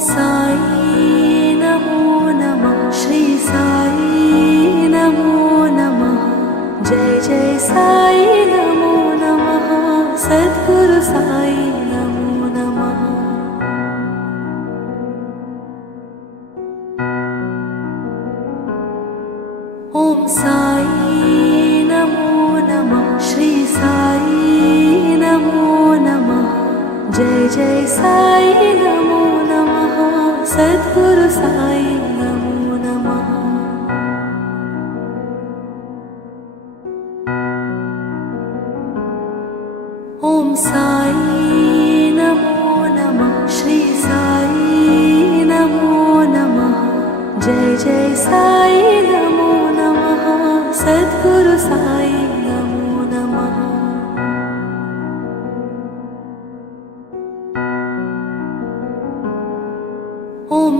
Say नमो श्री नमो जय जय I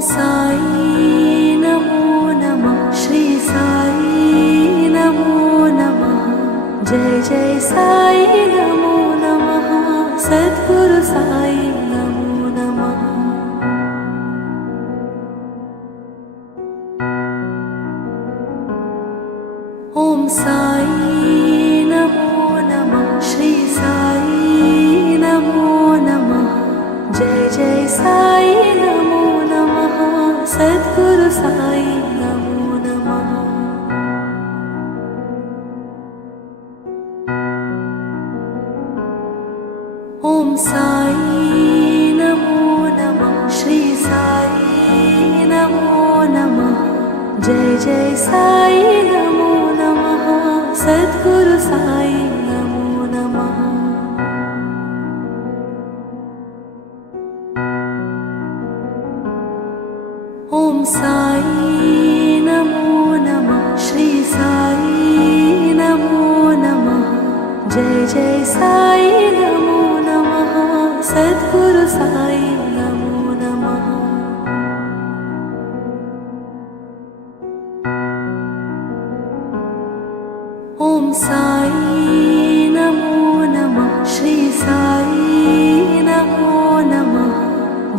xa Sai नमो नमः श्री साई नमो नमः जय जय साई नमो नमः सद्गुरु साई ॐ साई नमो नमः श्री साई नमो नमः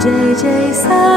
जय जय साई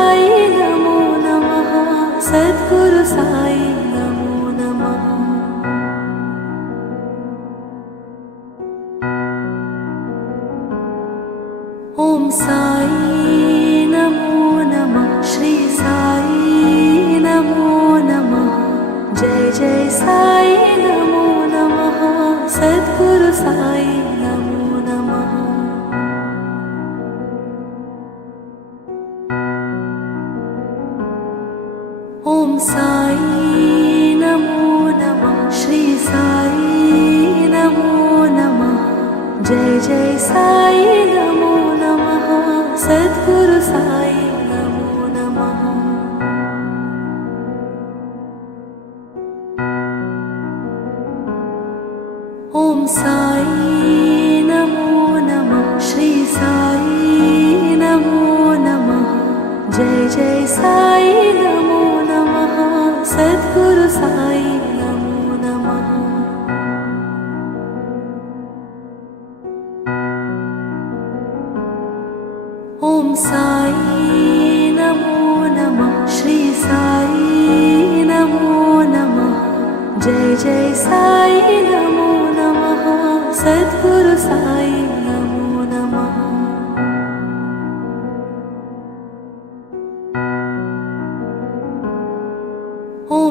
नमो श्री नमो जय जय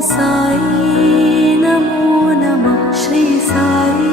साई न श्री साई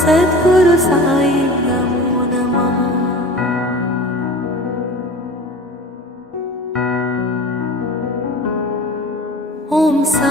सद्गुरु साई नमो नमः ॐ सा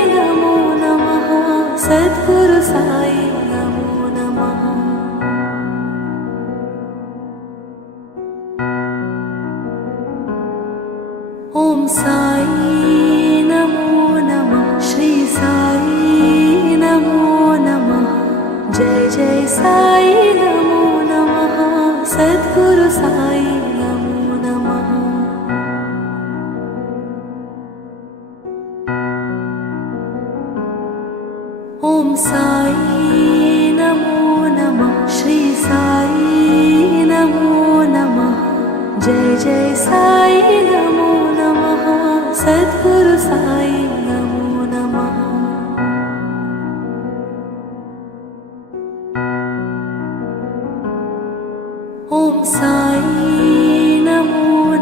sai ॐ नमो नमः श्री साई नमो नमः जय जय सामो नमः ॐ साई नमो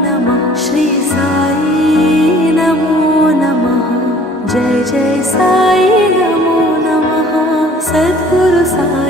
नमः श्री साई नमो नमः जय जय साई side.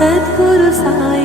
सद्गुरु साई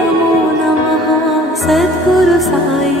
sai